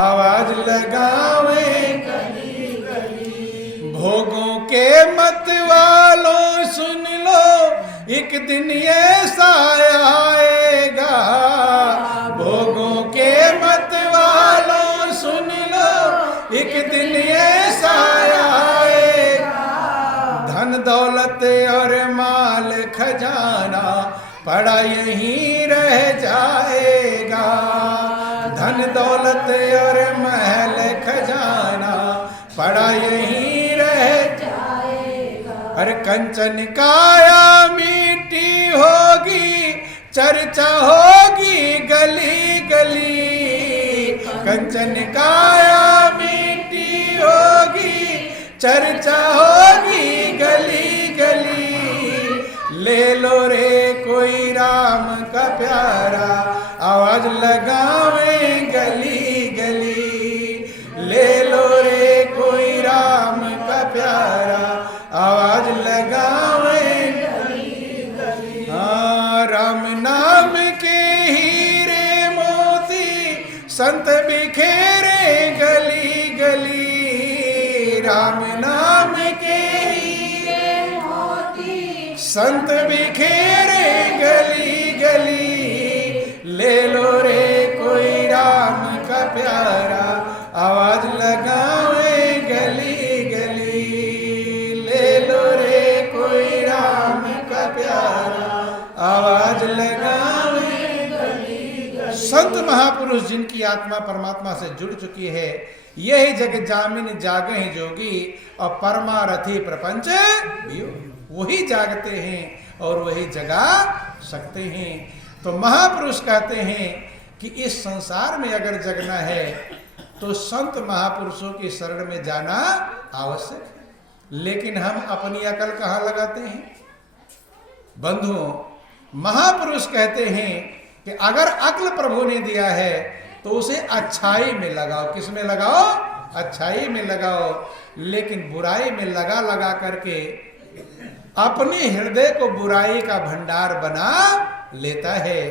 आवाज लगावे गली गली, भोगों के मत वालों सुन लो, एक दिन ऐसा आएगा। भोगों के मत वालों सुन लो, एक दिन ऐसा आएगा। धन दौलत और माल खजाना पड़ा यहीं रह जाएगा। धन दौलत और महल खजाना पड़ा यहीं रह जाएगा। अरे कंचन काया मिट्टी होगी, चर्चा होगी गली गली। कंचन काया मिट्टी होगी, चर्चा होगी गली गली। ले लो रे कोई राम का प्यारा, आवाज लगावे गली गली। ले लो रे कोई राम का प्यारा, आवाज लगावे गली गली। हाँ, राम नाम के हीरे मोती संत बिखेरे गली गली। राम नाम के संत बिखेरे गली गली। ले लो रे कोई राम का प्यारा, आवाज लगावे गली गली। ले लो रे कोई राम का प्यारा, आवाज लगावे गली गली। संत महापुरुष जिनकी आत्मा परमात्मा से जुड़ चुकी है, यही जग जामिन जागे जोगी, और परमारथी प्रपंच वही जागते हैं और वही जगा सकते हैं। तो महापुरुष कहते हैं कि इस संसार में अगर जगना है तो संत महापुरुषों की शरण में जाना आवश्यक है। लेकिन हम अपनी अकल कहाँ लगाते हैं बंधुओं? महापुरुष कहते हैं कि अगर अक्ल प्रभु ने दिया है तो उसे अच्छाई में लगाओ। किस में लगाओ? अच्छाई में लगाओ। लेकिन बुराई में लगा लगा करके अपने हृदय को बुराई का भंडार बना लेता है।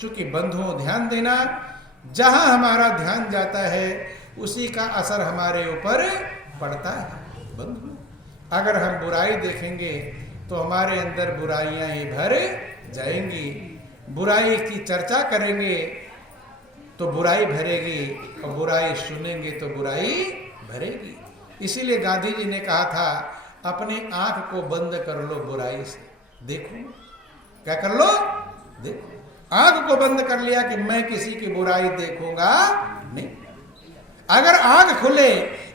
चूंकि बंधुओं ध्यान देना, जहां हमारा ध्यान जाता है उसी का असर हमारे ऊपर पड़ता है। बंधु, अगर हम बुराई देखेंगे तो हमारे अंदर बुराइयां ही भर जाएंगी। बुराई की चर्चा करेंगे तो बुराई भरेगी, और बुराई सुनेंगे तो बुराई भरेगी। इसीलिए गांधी जी ने कहा था, अपनी आंख को बंद कर लो बुराई से, देखो। क्या कर लो? देखो। आंख को बंद कर लिया कि मैं किसी की बुराई देखूंगा नहीं। अगर आंख खुले,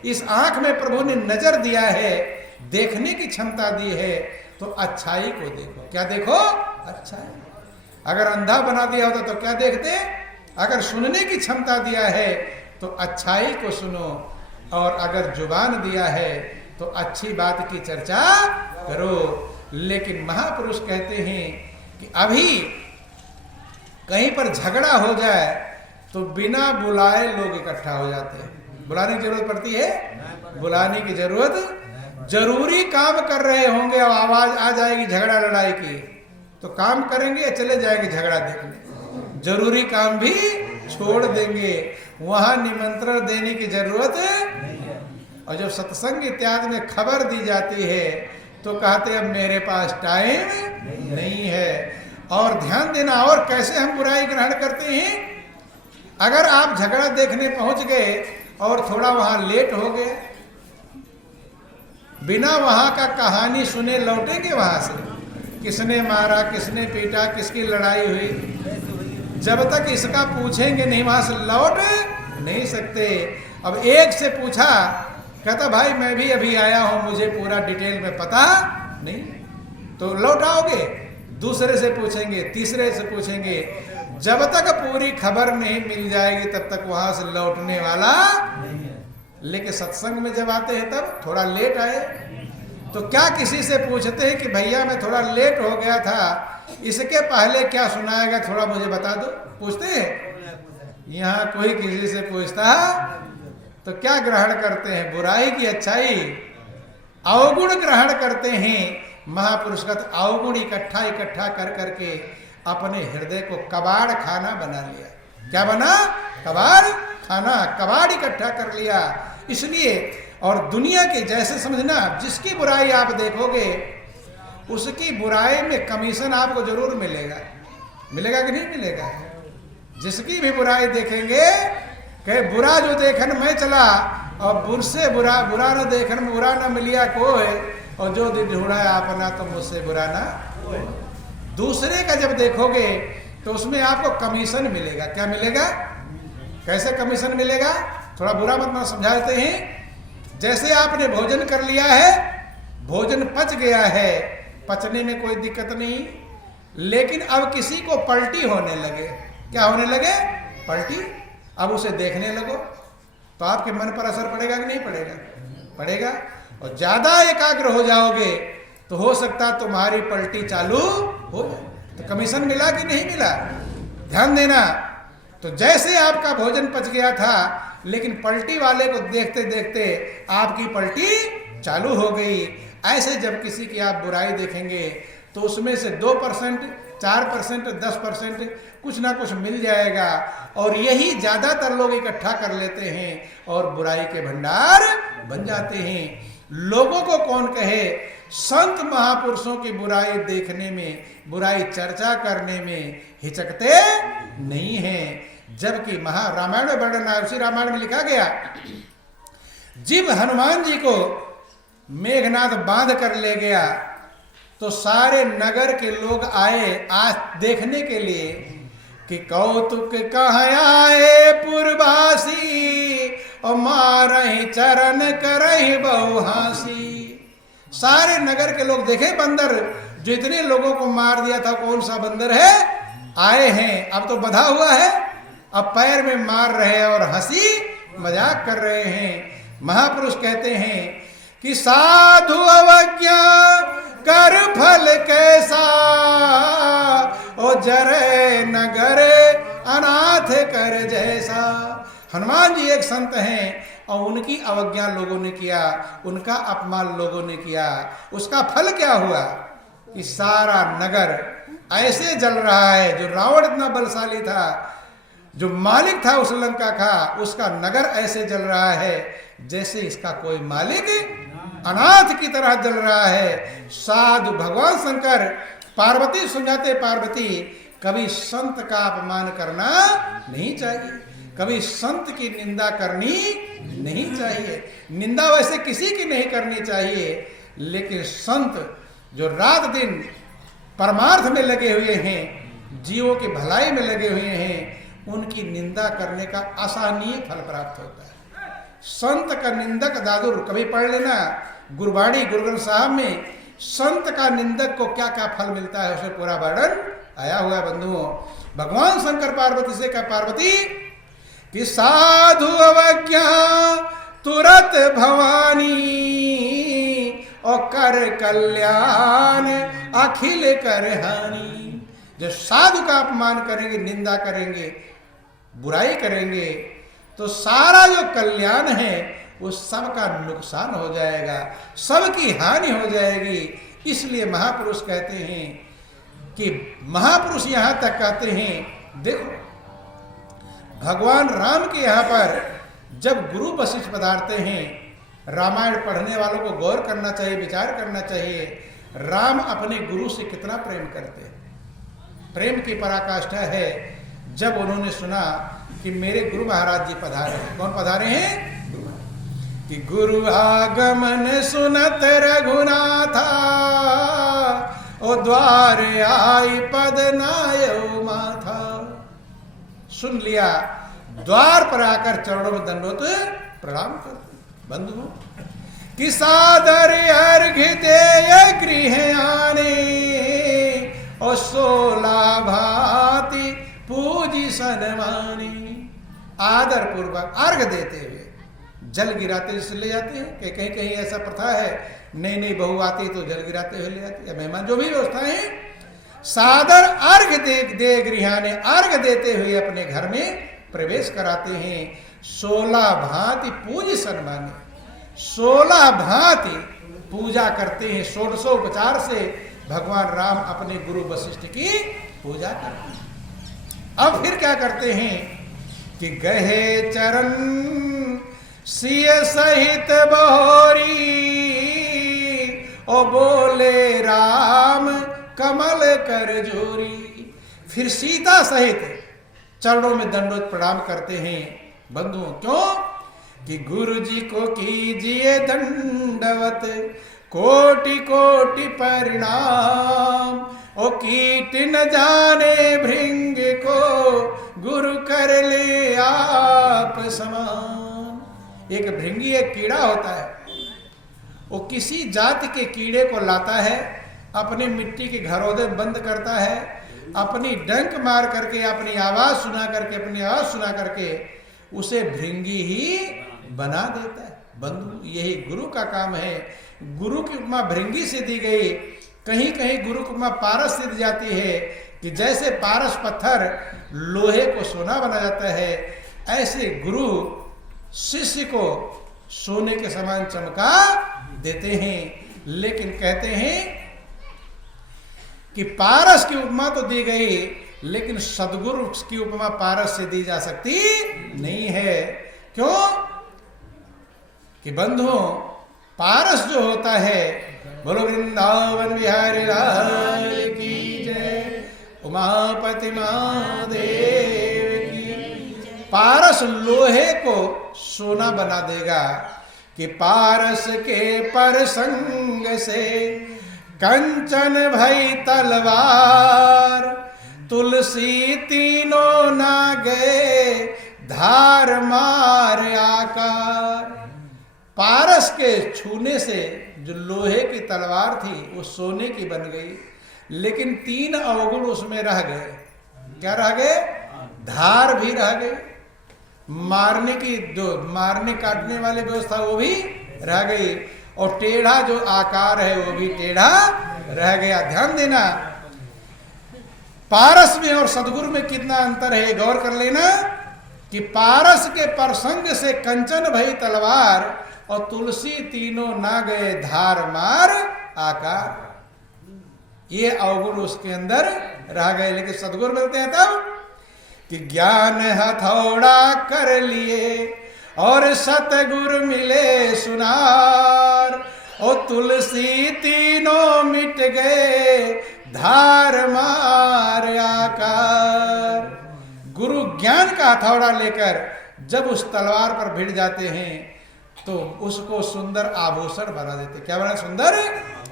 इस आंख में प्रभु ने नजर दिया है, देखने की क्षमता दी है, तो अच्छाई को देखो। क्या देखो? अच्छाई। अगर अंधा बना दिया होता तो क्या देखते? अगर सुनने की क्षमता दिया है तो अच्छाई को सुनो, और अगर जुबान दिया है तो अच्छी बात की चर्चा करो। लेकिन महापुरुष कहते हैं कि अभी कहीं पर झगड़ा हो जाए तो बिना बुलाए लोग इकट्ठा हो जाते हैं। बुलाने की जरूरत पड़ती है? बुलाने की जरूरत। जरूरी काम कर रहे होंगे और आवाज आ जाएगी झगड़ा लड़ाई की, तो काम करेंगे या चले जाएंगे झगड़ा देखने? जरूरी काम भी छोड़ देंगे। वहां निमंत्रण देने की जरूरत नहीं है। और जब सत्संग इत्यादि में खबर दी जाती है तो कहते अब मेरे पास टाइम नहीं है। और ध्यान देना, और कैसे हम बुराई ग्रहण करते हैं? अगर आप झगड़ा देखने पहुंच गए और थोड़ा वहां लेट हो गए, बिना वहां का कहानी सुने लौटेंगे वहां से? किसने मारा, किसने पीटा, किसकी लड़ाई हुई, जब तक इसका पूछेंगे नहीं वहां से लौट नहीं सकते। अब एक से पूछा, कहता भाई मैं भी अभी आया हूं, मुझे पूरा डिटेल में पता नहीं, तो लौट आओगे। दूसरे से पूछेंगे, तीसरे से पूछेंगे, जब तक पूरी खबर नहीं मिल जाएगी तब तक वहां से लौटने वाला नहीं है। लेकिन सत्संग में जब आते हैं तब थोड़ा लेट आए तो क्या किसी से पूछते हैं कि भैया मैं थोड़ा लेट हो गया था, इसके पहले क्या सुनाएगा थोड़ा मुझे बता दो? पूछते हैं? यहाँ कोई किसी से पूछता तो क्या ग्रहण करते हैं? बुराई की अच्छाई, अवगुण ग्रहण करते हैं। महापुरुष का अवगुण इकट्ठा इकट्ठा कर करके अपने हृदय को कबाड़ खाना बना लिया। क्या बना? कबाड़ खाना कबाड़ इकट्ठा कर लिया। इसलिए और दुनिया के जैसे समझना, जिसकी बुराई आप देखोगे उसकी बुराई में कमीशन आपको जरूर मिलेगा। मिलेगा कि नहीं मिलेगा? जिसकी भी बुराई देखेंगे कहे बुरा जो देखन मैं चला और बुरसे बुरा बुरा न देखन में बुरा न मिलिया कोई, और जो ढूंढा अपना तो मुझसे बुरा ना। दूसरे का जब देखोगे तो उसमें आपको कमीशन मिलेगा। क्या मिलेगा? कैसे कमीशन मिलेगा? थोड़ा बुरा मत ना समझाते हैं। जैसे आपने भोजन कर लिया है, भोजन पच गया है, पचने में कोई दिक्कत नहीं, लेकिन अब किसी को पलटी होने लगे। क्या होने लगे? पलटी। अब उसे देखने लगो तो आपके मन पर असर पड़ेगा कि नहीं पड़ेगा? पड़ेगा। और ज्यादा एकाग्र हो जाओगे तो हो सकता तुम्हारी पलटी चालू हो जाए। तो कमीशन मिला कि नहीं मिला? ध्यान देना। तो जैसे आपका भोजन पच गया था, लेकिन पलटी वाले को देखते देखते आपकी पलटी चालू हो गई। ऐसे जब किसी की आप बुराई देखेंगे तो उसमें से 2%, 4%, 10% कुछ ना कुछ मिल जाएगा। और यही ज्यादातर लोग इकट्ठा कर लेते हैं और बुराई के भंडार बन जाते हैं। लोगों को कौन कहे, संत महापुरुषों की बुराई देखने में, बुराई चर्चा करने में हिचकते नहीं हैं। जबकि रामायण में वर्णन है, उसी रामायण में लिखा गया, जब हनुमान जी को मेघनाथ बांध कर ले गया तो सारे नगर के लोग आए आज देखने के लिए कि कौतुक कहाँ आए पुरवासी और मारहि चरण करहि बहु हासी। सारे नगर के लोग देखे बंदर, जो इतने लोगों को मार दिया था, कौन सा बंदर है, आए हैं। अब तो बंधा हुआ है, अब पैर में मार रहे और हंसी मजाक कर रहे हैं। महापुरुष कहते हैं कि साधु अवज्ञा कर फल कैसा, ओ जरे नगरे अनाथ कर जैसा। हनुमान जी एक संत हैं और उनकी अवज्ञा लोगों ने किया, उनका अपमान लोगों ने किया। उसका फल क्या हुआ कि सारा नगर ऐसे जल रहा है। जो रावण इतना बलशाली था, जो मालिक था उस लंका का, उसका नगर ऐसे जल रहा है जैसे इसका कोई मालिक अनाथ की तरह जल रहा है। साधु भगवान शंकर पार्वती सुझाते, पार्वती कभी संत का अपमान करना नहीं चाहिए, कभी संत की निंदा करनी नहीं चाहिए। निंदा वैसे किसी की नहीं करनी चाहिए, लेकिन संत जो रात दिन परमार्थ में लगे हुए हैं, जीवों की भलाई में लगे हुए हैं, उनकी निंदा करने का आसानी फल प्राप्त होता है। संत का निंदक दादुर कभी पढ़ लेना, गुरबाणी गुरु ग्रंथ साहब में संत का निंदक को क्या क्या फल मिलता है, उसमें पूरा वर्णन आया हुआ है। बंधुओं, भगवान शंकर पार्वती से कहा, पार्वती कि साधु अवज्ञा तुरत भवानी और कर कल्याण अखिल कर हानि। जो साधु का अपमान करेंगे, निंदा करेंगे, बुराई करेंगे, तो सारा जो कल्याण है वो सबका नुकसान हो जाएगा, सबकी हानि हो जाएगी। इसलिए महापुरुष कहते हैं कि महापुरुष यहां तक कहते हैं, देखो भगवान राम के यहां पर जब गुरु वशिष्ठ पधारते हैं, रामायण पढ़ने वालों को गौर करना चाहिए, विचार करना चाहिए। राम अपने गुरु से कितना प्रेम करते हैं। प्रेम की पराकाष्ठा है जब उन्होंने सुना कि मेरे गुरु महाराज जी पधारे हैं। कौन पधारे हैं? कि गुरु आगमन सुनत रघुनाथा ओ द्वार आई पद नायो माथा। सुन लिया, द्वार पर आकर चरणों में दंडोत प्रणाम करते। बंधुओं, कि सादर अर्घ्य दे गृह आने और 16 भांति पूजी सनमानी। आदर पूर्वक अर्घ देते हुए जल गिराते हुए ले जाते हैं। कि कहीं कहीं ऐसा प्रथा है, नई नई बहू आती तो जल गिराते हुए ले जाती है, मेहमान जो भी व्यवस्था है। सादर अर्घ दे गृहाने, अर्घ देते हुए अपने घर में प्रवेश कराते हैं। 16 भांति पूज सन्माने, 16 भांति पूजा करते हैं। 16 से भगवान राम अपने गुरु वशिष्ठ की पूजा करते हैं। अब फिर क्या करते हैं कि गहे चरण सिय सहित बहोरी, ओ बोले राम कमल कर जोरी। फिर सीता सहित चरणों में दंडोत प्रणाम करते हैं बंधुओं। क्यों? कि गुरु जी को कीजिए दंडवत, कोटि कोटि प्रणाम। ओ कीट न जाने भृंग को, गुरु कर ले आप समान। एक भृंगी एक कीड़ा होता है, वो किसी जाति के कीड़े को लाता है, अपने मिट्टी के घरौंदे बंद करता है, अपनी डंक मार करके, अपनी आवाज सुना करके उसे भृंगी ही बना देता है। बंधु, यही गुरु का काम है। गुरु की उपमा भृंगी से दी गई। कहीं कहीं गुरु की उपमा पारस से दी जाती है कि जैसे पारस पत्थर लोहे को सोना बना जाता है, ऐसे गुरु शिष्य को सोने के समान चमका देते हैं। लेकिन कहते हैं कि पारस की उपमा तो दी गई, लेकिन सदगुरु की उपमा पारस से दी जा सकती नहीं है। क्यों? कि बंधुओं, पारस जो होता है, बोलो वृंदावन बिहारी लाल की जय, उमापति महादेव की। पारस लोहे को सोना बना देगा कि पारस के परसंग से कंचन भई तलवार, तुलसी तीनों ना गए धार मार आकार। पारस के छूने से जो लोहे की तलवार थी वो सोने की बन गई, लेकिन 3 अवगुण उसमें रह गए। क्या रह गए? धार भी रह गई, मारने की जो मारने काटने वाली व्यवस्था वो भी रह गई, और टेढ़ा जो आकार है वो भी टेढ़ा रह गया। ध्यान देना, पारस में और सदगुरु में कितना अंतर है, गौर कर लेना। कि पारस के प्रसंग से कंचन भई तलवार, और तुलसी तीनों ना गए धार मार आकार। ये अवगुण उसके अंदर रह गए। लेकिन सदगुरु मिलते हैं तब कि ज्ञान हथौड़ा कर लिए और सतगुरु मिले सुनार, और तुलसी तीनों मिट गए धार मार आकार। गुरु ज्ञान का हथौड़ा लेकर जब उस तलवार पर भिड़ जाते हैं तो उसको सुंदर आभूषण बना देते। क्या बना? सुंदर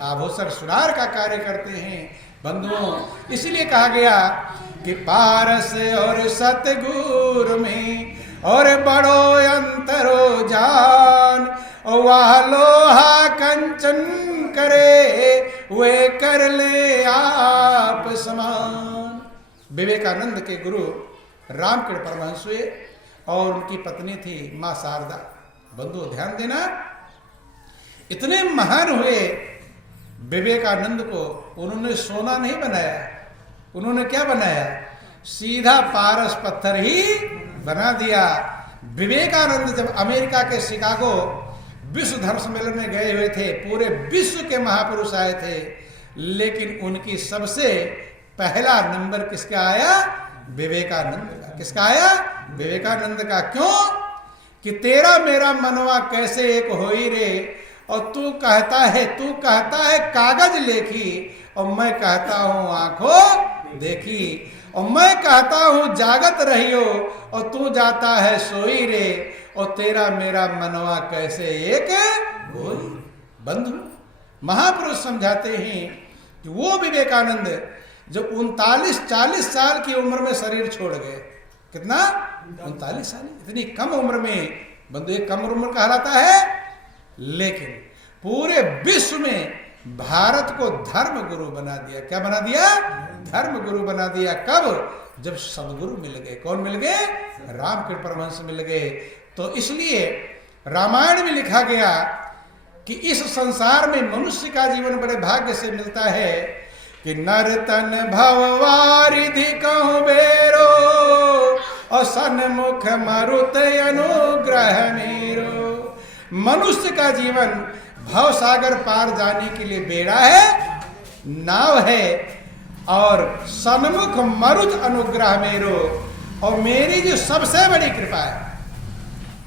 आभूषण, सुनार का कार्य करते हैं बंधुओं। इसलिए कहा गया कि पारस और सतगुरु में और बड़ो अंतरो जान, वह लोहा कंचन करे वे कर ले आप समान। विवेकानंद के गुरु रामकृष्ण परमहंस हुए और उनकी पत्नी थी मां शारदा। बंधु ध्यान देना, इतने महान हुए विवेकानंद को उन्होंने सोना नहीं बनाया। उन्होंने क्या बनाया? सीधा पारस पत्थर ही बना दिया। विवेकानंद जब अमेरिका के शिकागो विश्व धर्म सम्मेलन में गए हुए थे, पूरे विश्व के महापुरुष आए थे, लेकिन उनकी सबसे पहला नंबर किसका आया? विवेकानंद का। किसका आया? विवेकानंद का। क्यों? कि तेरा मेरा मनवा कैसे एक होई रे, और तू कहता है कागज लेखी, और मैं कहता हूं आंखों देखी, और मैं कहता हूं जागत रहियो, और तू जाता है सोई रे, और तेरा मेरा मनवा कैसे एक होई। बंधु, महापुरुष समझाते हैं कि वो विवेकानंद जो 39-40 साल की उम्र में शरीर छोड़ गए। कितना? 39 साल। इतनी कम उम्र में बंधु, एक कम उम्र कहलाता है, लेकिन पूरे विश्व में भारत को धर्म गुरु बना दिया। क्या बना दिया? धर्म गुरु बना दिया। कब? जब सदगुरु मिल गए। कौन मिल गए? रामकृष्ण परमहंस मिल गए। तो इसलिए रामायण में लिखा गया कि इस संसार में मनुष्य का जीवन बड़े भाग्य से मिलता है कि नर तन भववारिधि कहूं बेरो, और सन्मुख मरुत अनुग्रह मेरो। मनुष्य का जीवन भव सागर पार जाने के लिए बेड़ा है, नाव है, और सन्मुख मरुत अनुग्रह मेरो, और मेरी जो सबसे बड़ी कृपा है,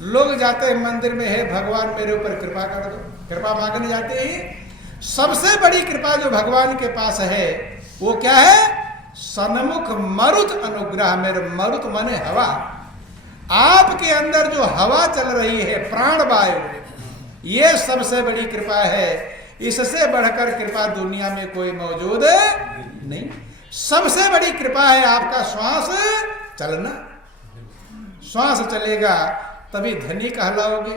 लोग जाते हैं मंदिर में, है भगवान मेरे ऊपर कृपा कर दो, कृपा मांगने जाते हैं। सबसे बड़ी कृपा जो भगवान के पास है वो क्या है? सन्मुख मरुत अनुग्रह। मेरे मरुत माने हवा, आपके अंदर जो हवा चल रही है प्राण वायु, ये सबसे बड़ी कृपा है। इससे बढ़कर कृपा दुनिया में कोई मौजूद नहीं। सबसे बड़ी कृपा है आपका श्वास चलना। श्वास चलेगा तभी धनी कहलाओगे,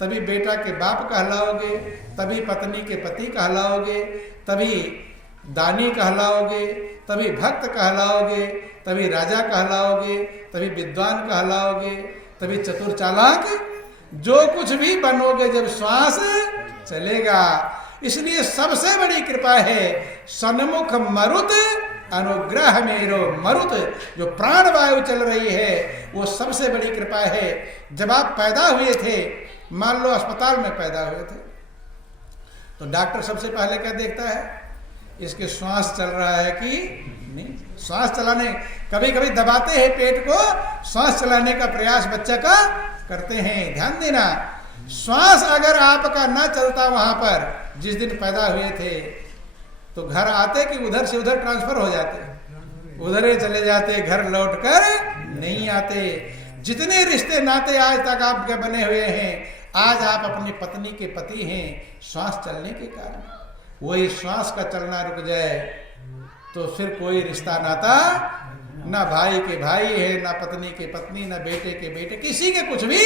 तभी बेटा के बाप कहलाओगे, तभी पत्नी के पति कहलाओगे, तभी दानी कहलाओगे, तभी भक्त कहलाओगे, तभी राजा कहलाओगे, तभी विद्वान कहलाओगे, तभी चतुर चालाक, जो कुछ भी बनोगे जब श्वास चलेगा। इसलिए सबसे बड़ी कृपा है सन्मुख मरुत अनुग्रह। मेरो मरुत जो प्राण वायु चल रही है वो सबसे बड़ी कृपा है। जब आप पैदा हुए थे, मान लो अस्पताल में पैदा हुए थे, तो डॉक्टर सबसे पहले क्या देखता है? इसके श्वास चल रहा है कि नहीं। श्वास चलाने, कभी कभी दबाते हैं पेट को, श्वास चलाने का प्रयास बच्चा का करते हैं। ध्यान देना, श्वास अगर आपका ना चलता वहां पर जिस दिन पैदा हुए थे, तो घर आते कि उधर से उधर ट्रांसफर हो जाते, उधर ही चले जाते, घर लौटकर नहीं आते। जितने रिश्ते नाते आज तक आपके बने हुए हैं, आज आप अपनी पत्नी के पति हैं श्वास चलने के कारण। वही श्वास का चलना रुक जाए तो फिर कोई रिश्ता नाता, ना भाई के भाई है, ना पत्नी के पत्नी, ना बेटे के बेटे, किसी के कुछ भी,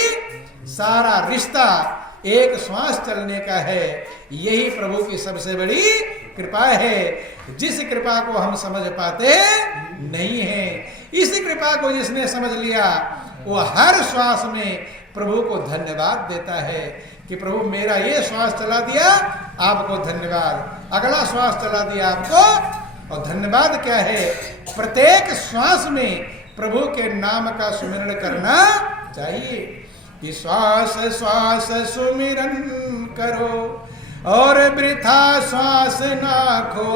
सारा रिश्ता एक श्वास चलने का है। यही प्रभु की सबसे बड़ी कृपा है, जिस कृपा को हम समझ पाते नहीं है। इस कृपा को जिसने समझ लिया वो हर श्वास में प्रभु को धन्यवाद देता है कि प्रभु मेरा ये श्वास चला दिया, आपको धन्यवाद। अगला श्वास चला दिया आपको, और धन्यवाद क्या है? प्रत्येक श्वास में प्रभु के नाम का सुमिरन करना चाहिए कि श्वास श्वास सुमिरन करो और वृथा श्वास ना खो,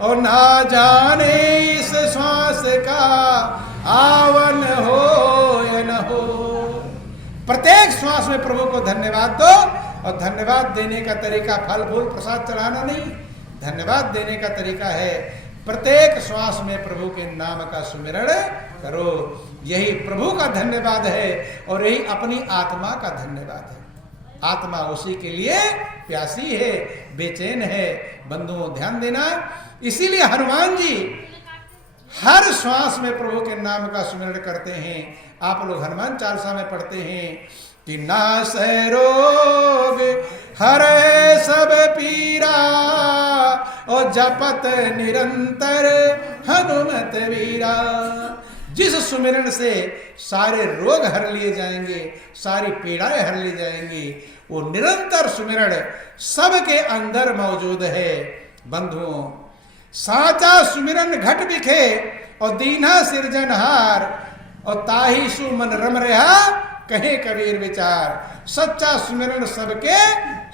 और ना जाने इस श्वास का आवन हो या न हो। प्रत्येक श्वास में प्रभु को धन्यवाद दो, और धन्यवाद देने का तरीका फल फूल प्रसाद चढ़ाना नहीं, धन्यवाद देने का तरीका है प्रत्येक श्वास में प्रभु के नाम का सुमिरण करो। यही प्रभु का धन्यवाद है और यही अपनी आत्मा का धन्यवाद है। आत्मा उसी के लिए प्यासी है, बेचैन है। बंधुओं ध्यान देना, इसीलिए हनुमान जी हर श्वास में प्रभु के नाम का सुमिरण करते हैं। आप लोग हनुमान चालीसा में पढ़ते हैं कि नासै रोग हरै सब पीरा, और जपत निरंतर हनुमत वीरा। जिस सुमिरन से सारे रोग हर लिए जाएंगे, सारी पीड़ाएं हर ली जाएंगी, वो निरंतर सुमिरन सबके अंदर मौजूद है। बंधुओं, साचा सुमिरन घट बिखे और दीना सिरजनहार, और ताही सु मन रम रहा कहे कबीर विचार। सच्चा सुमिरन सबके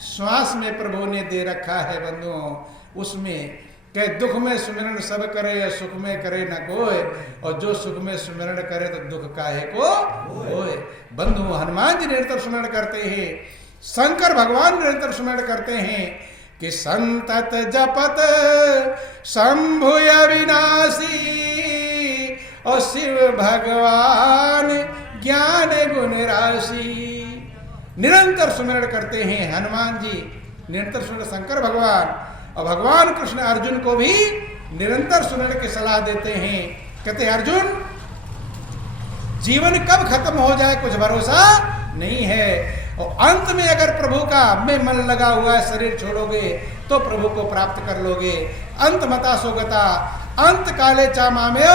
श्वास में प्रभु ने दे रखा है। बंधुओं, उसमें के दुख में सुमिरन सब करे या सुख में करे न कोय, और जो सुख में सुमिरन करे तो दुख काहे को होए। बंधु, हनुमान जी निरंतर सुमिरन करते हैं, शंकर भगवान निरंतर सुमिरन करते हैं कि संतत जपत शंभु अविनाशी, और शिव भगवान ज्ञान गुण राशि। निरंतर सुमिरन करते हैं हनुमान जी, निरंतर सुमिरन शंकर भगवान, और भगवान कृष्ण अर्जुन को भी निरंतर सुमिरन की सलाह देते हैं। कहते हैं अर्जुन, जीवन कब खत्म हो जाए कुछ भरोसा नहीं है, और अंत में अगर प्रभु का में मन लगा हुआ है, शरीर छोड़ोगे तो प्रभु को प्राप्त कर लोगे। अंत मता सोगता अंत काले चामामेव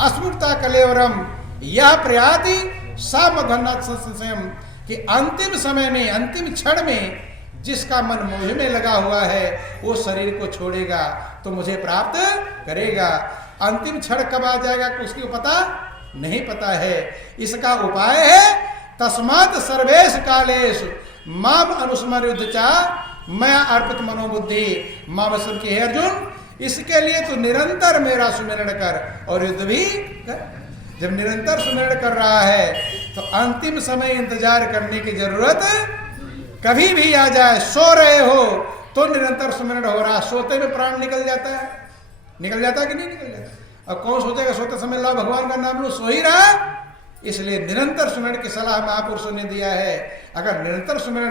अस्मृता कलेवरम, यह प्रयाति सामध्वन्नाथ संशयम, कि अंतिम समय में, अंतिम क्षण में जिसका मन मोह में लगा हुआ है वो शरीर को छोड़ेगा तो मुझे प्राप्त करेगा। अंतिम क्षण कब आ जाएगा उसकी पता नहीं पता है। इसका उपाय है तस्मात् सर्वेश कालेश माम अनुस्मर चा मैं अर्पित मनोबुद्धि माम सब की है। अर्जुन, इसके लिए तो निरंतर मेरा सुमिरन कर और युद्ध भी कर। जब निरंतर सुमिरन कर रहा है तो अंतिम समय इंतजार करने की जरूरत कभी भी आ जाए। सो रहे हो तो निरंतर सुमिरन हो रहा, सोते में प्राण निकल जाता है कि नहीं निकल जाता। अब कौन सोचेगा सोते समय ला भगवान का नाम लो, सो ही रहा। इसलिए निरंतर सुमिरन की सलाह महापुरुषों ने दिया है। अगर निरंतर सुमिरन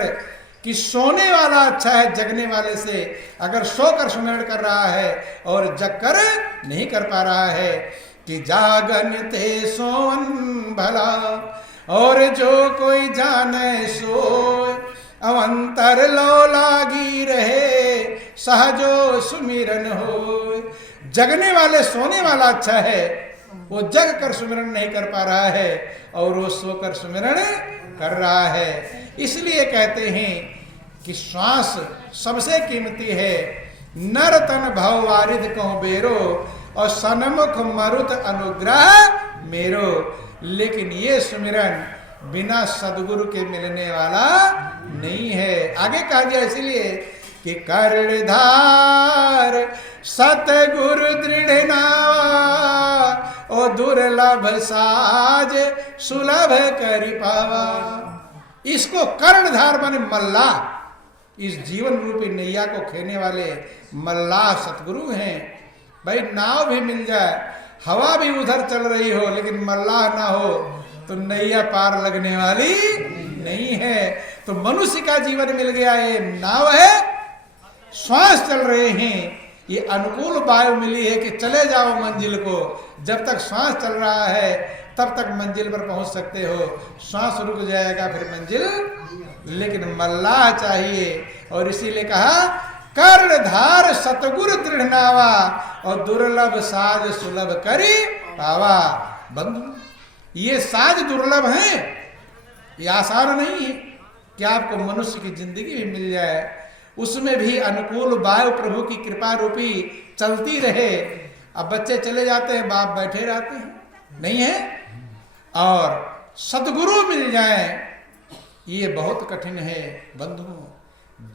कि सोने वाला अच्छा है जगने वाले से, अगर सोकर सुमिरन कर रहा है और जग कर नहीं कर पा रहा है, कि जागन ते सोन भला और जो कोई जाने सोए, अवंतर लो लागी रहे सहजो सुमिरन हो। जगने वाले सोने वाला अच्छा है, वो जग कर सुमिरन नहीं कर पा रहा है और वो सोकर सुमिरन कर रहा है। इसलिए कहते हैं कि श्वास सबसे कीमती है। नर तन भव वारिद कहूं बेरो और सन्मुख मरुत अनुग्रह मेरो। लेकिन ये सुमिरन बिना सदगुरु के मिलने वाला नहीं है। आगे कहा गया इसलिए कि कर्णधार सतगुरु दृढ़ नावा ओ दुर्लभ साज सुलभ करि पावा। इसको कर्णधार माने मल्लाह, इस जीवन रूपी नैया को खेने वाले मल्लाह सतगुरु हैं। भाई नाव भी मिल जाए, हवा भी उधर चल रही हो, लेकिन मल्लाह ना हो तो नैया पार लगने वाली नहीं है। तो मनुष्य का जीवन मिल गया, ये नाव है, श्वास चल रहे हैं, ये अनुकूल वायु मिली है कि चले जाओ मंजिल को। जब तक श्वास चल रहा है तब तक मंजिल पर पहुंच सकते हो, श्वास रुक जाएगा फिर मंजिल। लेकिन मल्लाह चाहिए, और इसीलिए कहा कर्णधार सतगुरु दृढ़ नावा और दुर्लभ साज सुलभ करी पावा। बंधु ये साज दुर्लभ है, ये आसान नहीं है कि आपको मनुष्य की जिंदगी भी मिल जाए, उसमें भी अनुकूल वायु प्रभु की कृपा रूपी चलती रहे। अब बच्चे चले जाते हैं, बाप बैठे रहते हैं, नहीं है। और सदगुरु मिल जाए ये बहुत कठिन है बंधुओं।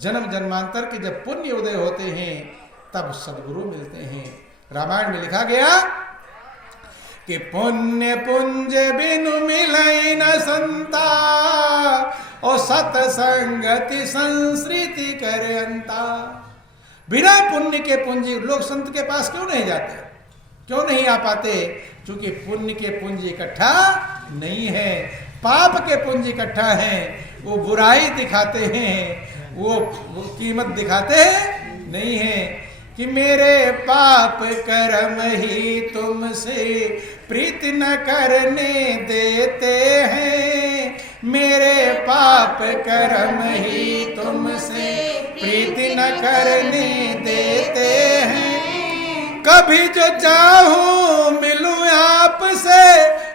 जन्म जन्मांतर के जब पुण्य उदय होते हैं तब सदगुरु मिलते हैं। रामायण में लिखा गया कि पुण्य पुंज बिनु मिलई न संता और सतसंगति संस्कृति करे अंता। बिना पुण्य के पूंजी लोग संत के पास क्यों नहीं जाते, क्यों नहीं आ पाते? क्योंकि पुण्य के पूंजी इकट्ठा नहीं है, पाप के पूंजी इकट्ठा है। वो बुराई दिखाते हैं, वो कीमत दिखाते नहीं है कि मेरे पाप कर्म ही तुमसे प्रीति न करने देते हैं। मेरे पाप कर्म ही तुमसे प्रीति न करने देते हैं। कभी जो चाहूं मिलूं आपसे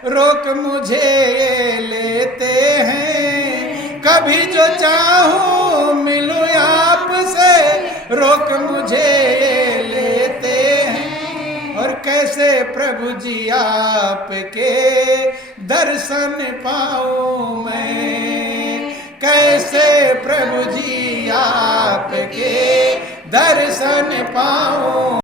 रोक मुझे लेते हैं। कभी जो चाहूं मिलूं आपसे रोक मुझे लेते हैं। और कैसे प्रभु जी आपके दर्शन पाऊं मैं, कैसे प्रभु जी आपके दर्शन पाऊं।